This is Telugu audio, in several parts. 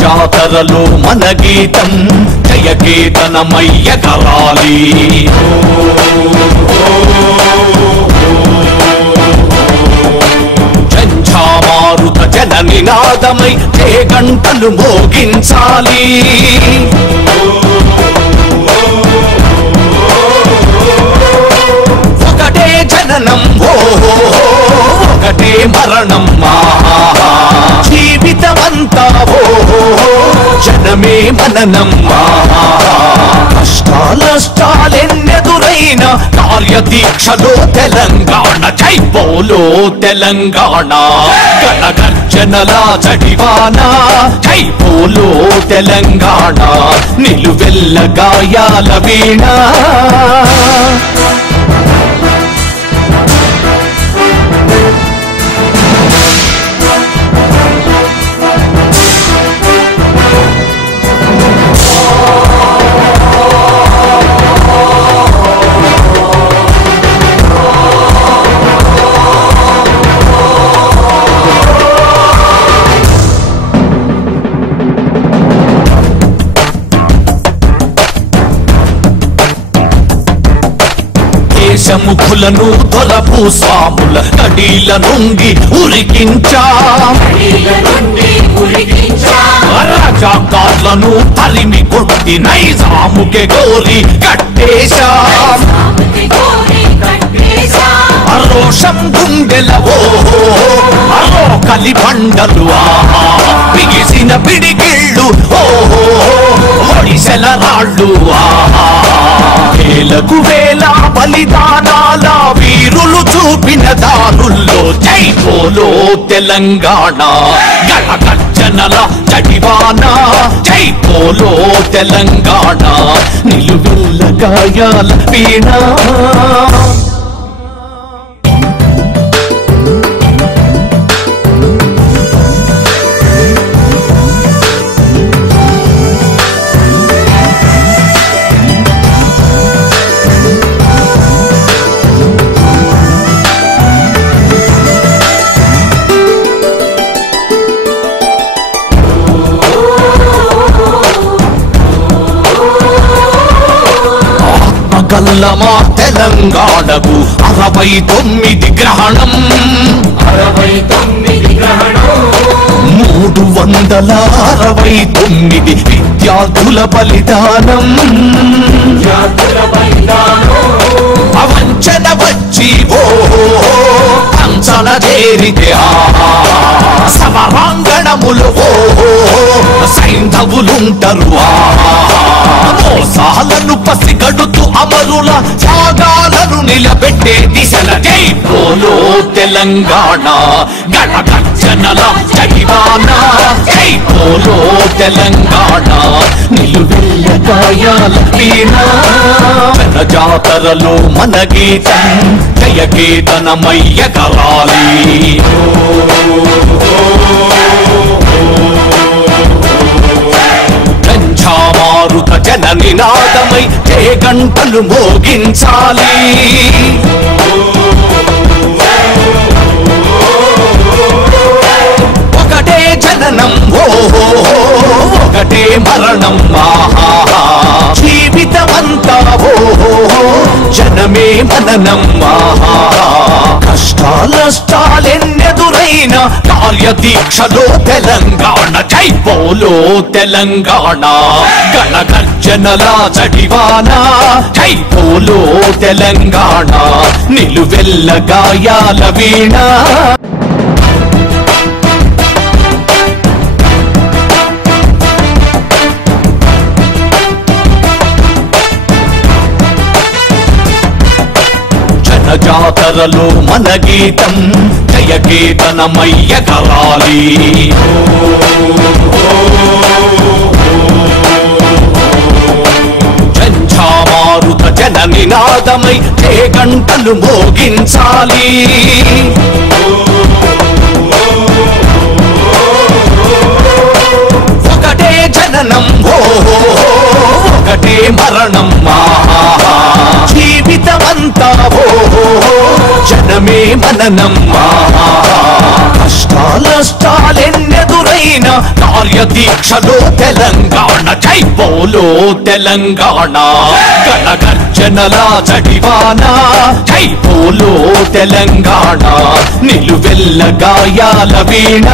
జాతరలో మన గీతం జయకేతనమయ్య కరాలి జంఝామారుత జన నినాదమై జయ గంటలు మోగించాలి ఒకటే జననం ఒకటే మరణం జీవితమంతా జనమే మననమ్మా కష్టాలెన్నెదురైన కార్యదీక్షలో తెలంగాణ జై బోలో తెలంగాణ గణగర్జనల జడివాన జై బోలో తెలంగాణ నిలువెల్ల గాయాల వీణ ముఖులను తొలపు స్వాముల కడీల నుండి ఉరికించా రాజాకార్లను తరిమి కొట్టి నైజాముకే గోరి కట్టేశా రోషం గుండెలవో అరో కలి బండలు బిగిసిన పిడికిళ్ళు ఒడిసెల రాళ్ళు వేలకు వేల బలిదానాల వీరులు చూపిన దారుల్లో జై బోలో తెలంగాణ గణగర్జనల జడివాన జై బోలో తెలంగాణ నిలువెల్ల గాయాల వీణ కల్లమా తెలంగాణకు 69 గ్రహణం 369 విద్యార్థుల బలిదానం అవంచన వచ్చి అంచన చేరితే సమరాంగణములు సైంధవులుంటరు మోసాలను పసిగడుతూ అమరుల త్యాగాలను నిలబెట్టే దిశల జై బోలో తెలంగాణ గణగర్జనల జడివాన జై బోలో తెలంగాణ నిలువెల్ల గాయాల వీణ జాతరలో మన గీతం జయకేతనమయ్య కరాలి మారుత జన నినాదమై జయ గంటలు మోగించాలి ఒకటే జననం ఒకటే మరణం జీవితమంతా జనమే మననం కష్టాలెన్నెదు ఎన్నెదురైన కార్యదీక్షలో తెలంగాణ జై బోలో తెలంగాణ గణగర్జనల జడివాన జై బోలో తెలంగాణ నిలువెల్ల గాయాల వీణ జాతరలో మన గీతం జయకేతనమయ్య కరాలి జంఝామారుత జన నినాదమై జయ గంటలు మోగించాలి ఒకటే జననం ఒకటే మరణం జీవితమంతా జనమే మననమ్మా కష్టాలెన్నెదురైన కార్యదీక్షలో తెలంగాణ జై బోలో తెలంగాణ గణగర్జనల జడివాన జై బోలో తెలంగాణ నిలువెల్ల గాయాల వీణ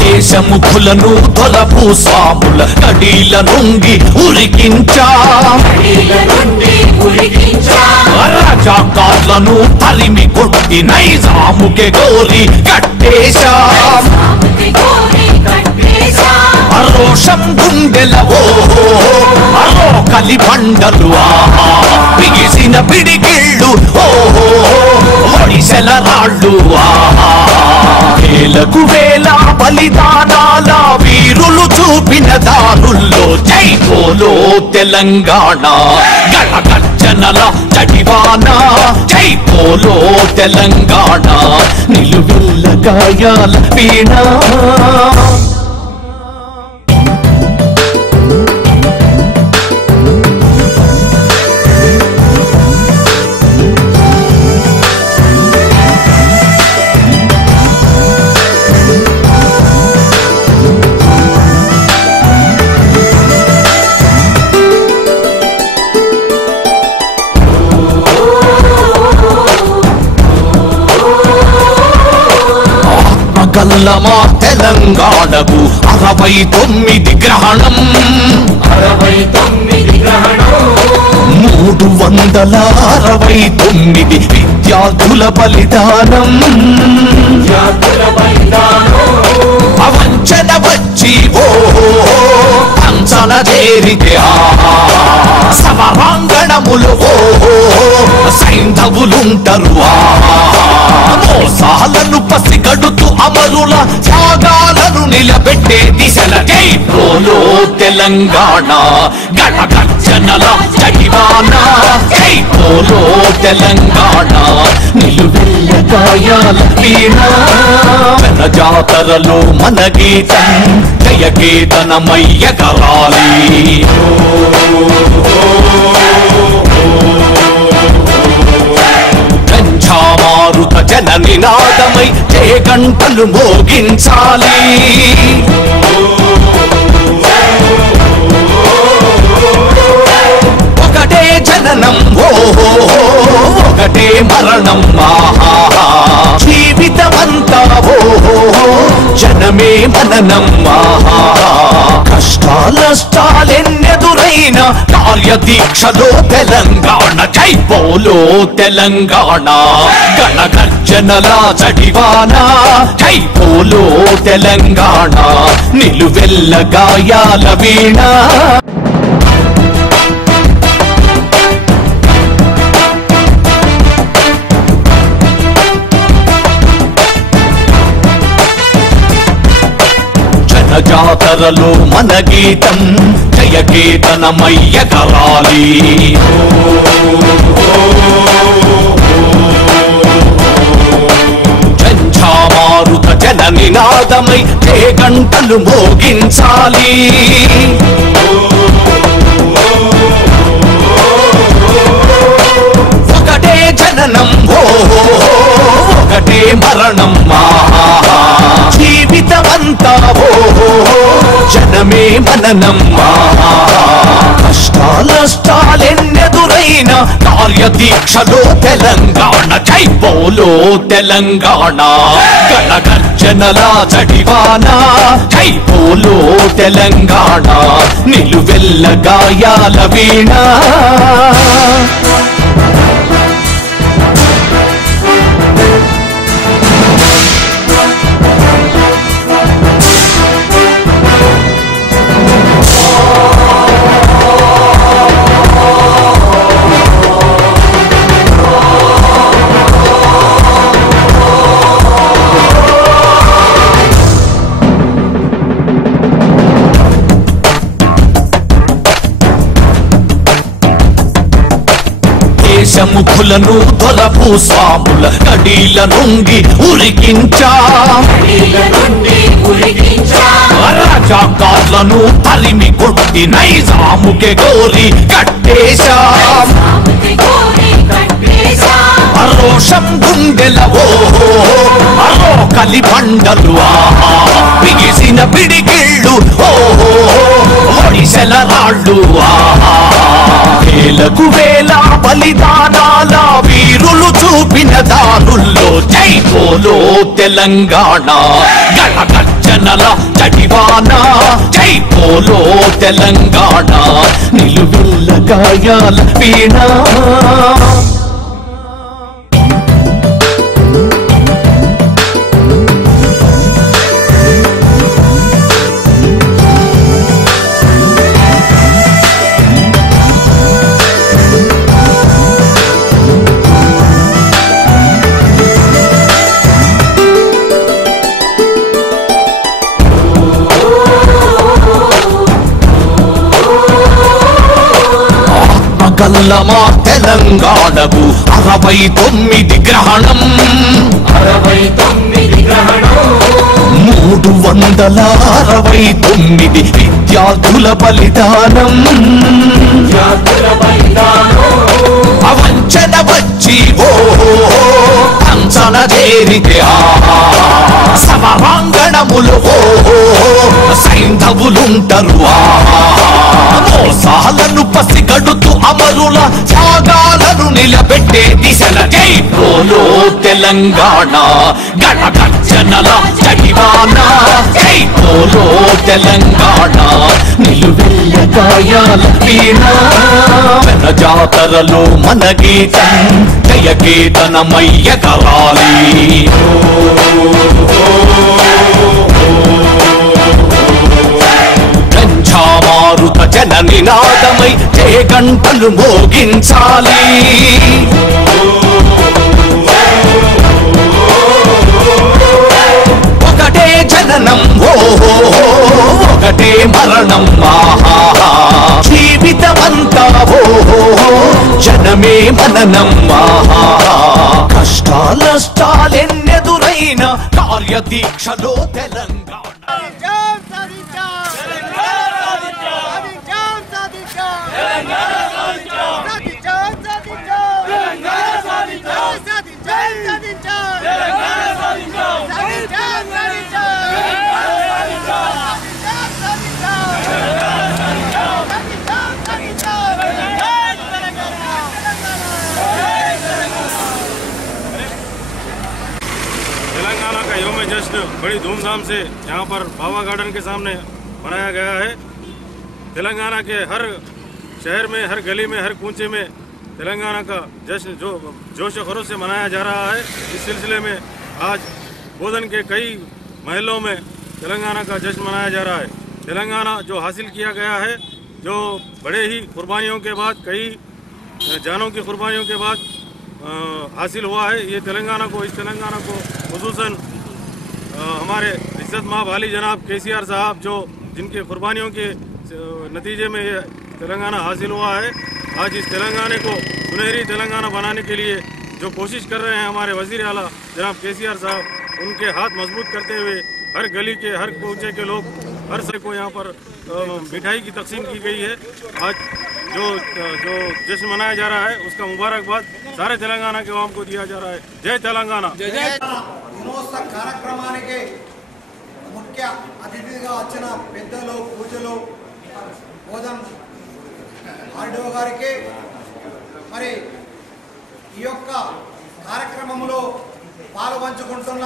దేశముఖులను తొలపు స్వాముల కడీల నుండి ఉరికించా రజాకార్లను తరిమి కొట్టి నైజాముకే గోరి కట్టేశా రోషం గుండెలవో కలి బండలు బిగిసిన పిడికిళ్ళు ఒడిసెల రాళ్ళు వేలకు వేల బలిదానాల వీరులు చూపిన దారుల్లో జై బోలో తెలంగాణ గణగర్జనల జడివాన జై బోలో తెలంగాణ నిలువెల్ల గాయాల వీణ గల్లమా తెలంగాణకు 69 గ్రహణం 369 విద్యార్థుల బలిదానం అవంచన వచ్చి పంచన చేరితే సమరాంగణములు సైంధవులుంటరు మోసాలను పసిగడుతూ అమరుల త్యాగాలను నిలబెట్టే దిశల జై బోలో తెలంగాణ గణగర్జనల జడివాన జై బోలో తెలంగాణ నిలువెల్ల గాయాల వీణ జనజాతరలో మన గీతం జయకేతనమయ్య కరాలి జంఝామారుత జన నినాదమై జయ గంటలు మోగించాలి ఒకటే జననం ఒకటే మరణం జీవితమంతా జనమే మననమ్మా కష్టాలెన్నెదురైన కార్యదీక్షలో తెలంగాణ జై బోలో తెలంగాణ గణగర్జనల జడివాన జై బోలో తెలంగాణ నిలువెల్ల గాయాల వీణ జాతరలో మన గీతం జయకేతనమయ్య కరాలి గంటలు మోగించాలి. ఒకటే జననం ఒకటే మరణం జీవితమంతా జనమే మననమ్మా. కష్టాలెన్నెదురైన కార్యదీక్షలో తెలంగాణ జై బోలో తెలంగాణ. గణగర్జనల జడివాన జై బోలో తెలంగాణ. నిలువెల్ల గాయాల వీణ ముఖులను దొరపు స్వాముల కడీల నుండి ఉరికించా. రాజాకార్లను తరిమి కొట్టి నైజాముకే గోరి కట్టేశా. రోషం గుండెలవో కలి బండలు బిగిసిన పిడికిళ్ళు ఒడిసెల రాళ్ళు. వేలకు వేల బలిదానాల వీరులు చూపిన దారుల్లో జై బోలో తెలంగాణ. గణగర్జనల జడివాన జై బోలో తెలంగాణ. నిలువెల్ల గాయాల వీణ కల్లమా తెలంగాణకు 69 గ్రహణం. 369 విద్యార్థుల బలిదానం. అవంచన వచ్చి అంచన చేరితే సమరాంగణములు సైంధవులుంటరు. మోసాలను పసిగడుతూ అమరుల త్యాగాలను నిలబెట్టే దిశల జై బోలో తెలంగాణ. గణగర్జనల జడివాన జై బోలో తెలంగాణ. నిలువెల్ల గాయాల వీణ జాతరలో మన గీతం జయకేతనమయ్య కరాలి. మారుత జన నినాదమై జయ గంటలు మోగించాలి. ఒకటే జననం ఒకటే మరణం జీవితమంతా జనమే మననం. కష్టాలెన్నెదురైన కార్యదీక్షలో తెలంగాణ तेलंगाना का यौम जश्न बड़ी धूमधाम से यहाँ पर बाबा गार्डन के सामने मनाया गया है। तेलंगाना के हर शहर में, हर गली में, हर कूचे में तेलंगाना का जश्न जो जोश खरोश से मनाया जा रहा है। इस सिलसिले में आज बोधन के कई महलों में तेलंगाना का जश्न मनाया जा रहा है। तेलंगाना जो हासिल किया गया है, जो बड़े ही कुर्बानियों के बाद, कई जानों की कुर्बानियों के बाद हासिल हुआ है। ये तेलंगाना को, इस तेलंगाना को खुसूसन हमारे इज्जत माँ वाली जनाब KCR साहब, जो जिनके कुर्बानियों के नतीजे में ये तेलंगाना हासिल हुआ है। आज इस तेलंगाना को सुनहरी तेलंगाना बनाने के लिए जो कोशिश कर रहे हैं हमारे वज़ीर आला जनाब KCR साहब, उनके हाथ मजबूत करते हुए हर गली के हर कोचे के लोग हर से को यहाँ पर मिठाई की तकसीम की गई है। आज जो जो जश्न मनाया जा रहा है उसका मुबारकबाद सारे तेलंगाना के आवाम को दिया जा रहा है। जय तेलंगाना। దినోత్సవ కార్యక్రమానికి ముఖ్య అతిథిగా వచ్చిన పెద్దలు పూజలు బోధన్ ఆర్డీఓ గారికి మరి ఈ యొక్క కార్యక్రమంలో పాల్పంచుకుంటున్న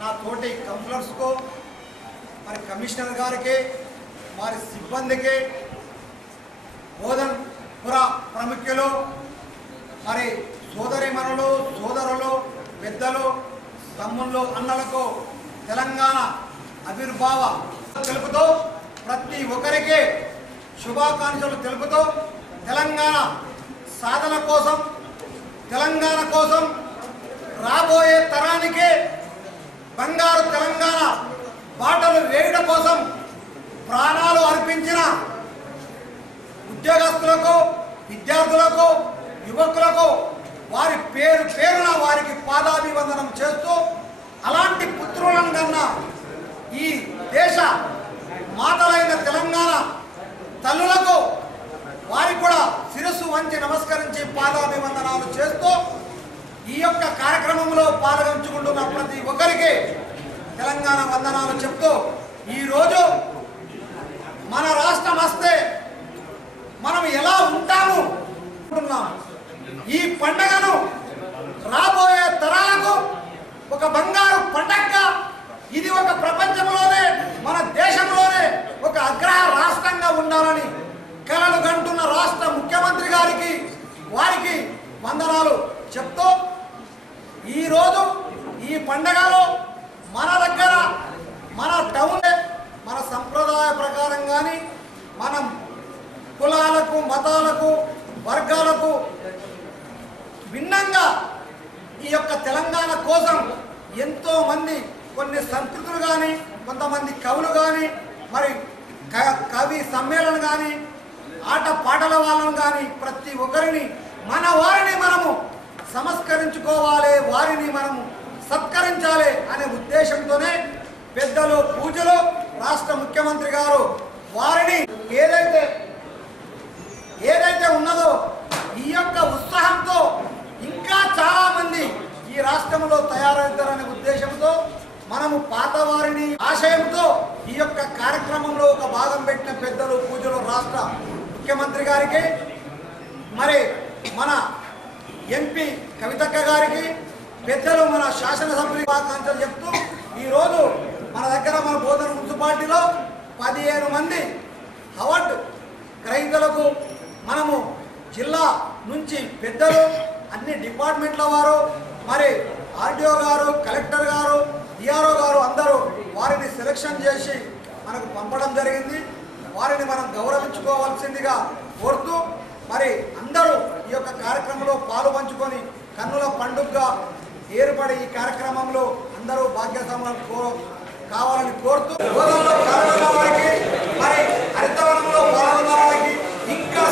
నా తోటి కౌన్సిలర్స్కు మరి కమిషనర్ గారికి మరి సిబ్బందికి బోధన్పుర ప్రముఖులు మరి సోదరిమణులు సోదరులు పెద్దలు తమ్ముళ్ళు అన్నలకు తెలంగాణ ఆవిర్భావ తెలుపుతూ ప్రతి ఒక్కరికి శుభాకాంక్షలు తెలుపుతూ తెలంగాణ సాధన కోసం తెలంగాణ కోసం రాబోయే తరానికి బంగారు తెలంగాణ బాటలు వేయడం కోసం ప్రాణాలు అర్పించిన ఉద్యోగస్తులకు విద్యార్థులకు యువకులకు వారి పేరున వారికి పాదాభివందనం చేస్తూ అలాంటి పుత్రులను కన్నా ఈ దేశ మాతలైన తెలంగాణ తల్లులకు వారికి కూడా శిరస్సు వంచి నమస్కరించి పాదాభివందనాలు చేస్తూ ఈ యొక్క కార్యక్రమంలో పాల్గొంచుకుంటున్న ప్రతి ఒక్కరికి తెలంగాణ వందనాలు చెప్తూ ఈరోజు మన రాష్ట్రం వస్తే మనం ఎలా ఉంటాము ఈ పండుగను రాబోయే తరాలకు ఒక బంగారు పండగగా ఇది ఒక ప్రపంచంలోనే మన దేశంలోనే ఒక అగ్రహ రాష్ట్రంగా ఉండాలని కలలు కంటున్న రాష్ట్ర ముఖ్యమంత్రి గారికి వారికి వందనాలు చెప్తూ ఈరోజు ఈ పండుగలో మన దగ్గర మన టౌన్ మన సంప్రదాయ ప్రకారం కానీ మనం కులాలకు మతాలకు వర్గాలకు భిన్నంగా ఈ యొక్క తెలంగాణ కోసం ఎంతో మంది కొన్ని సంస్కృతులు కానీ కొంతమంది కవులు కానీ మరి కవి సమ్మేళనం కానీ ఆట పాటల వాళ్ళను కానీ ప్రతి ఒక్కరిని మన వారిని మనము సంస్కరించుకోవాలి వారిని మనము సత్కరించాలి అనే ఉద్దేశంతోనే పెద్దలు పూజలు రాష్ట్ర ముఖ్యమంత్రి గారు వారిని ఏదైతే ఉన్నదో ఈ యొక్క ఉత్సాహంతో ఇంకా చాలా మంది ఈ రాష్ట్రంలో తయారవుతారనే ఉద్దేశంతో మనము పాత వారిని ఆశయంతో ఈ యొక్క కార్యక్రమంలో ఒక భాగం పెట్టిన పెద్దలు పూజలు రాష్ట్ర ముఖ్యమంత్రి గారికి మరి మన ఎంపీ కవితక్క గారికి పెద్దలు మన శాసనసభ్యులు ఆకాంక్షలు చెప్తూ ఈరోజు మన దగ్గర మన బోధన మున్సిపాలిటీలో 15 మంది అవార్డు గ్రహీతలకు మనము జిల్లా నుంచి పెద్దలు అన్ని డిపార్ట్మెంట్ల వారు మరి ఆర్డీఓ గారు కలెక్టర్ గారు డిఆర్ఓ గారు అందరూ వారిని సెలెక్షన్ చేసి మనకు పంపడం జరిగింది. వారిని మనం గౌరవించుకోవాల్సిందిగా కోరుతూ మరి అందరూ ఈ యొక్క కార్యక్రమంలో పాలుపంచుకొని కన్నుల పండుగగా ఏర్పడి ఈ కార్యక్రమంలో అందరూ భాగ్యస్వాములు కావాలని కోరుతూ గోదావరిలో పాల్గొన్న వారికి మరి హరితవనంలో పాల్గొన్న వారికి ఇంకా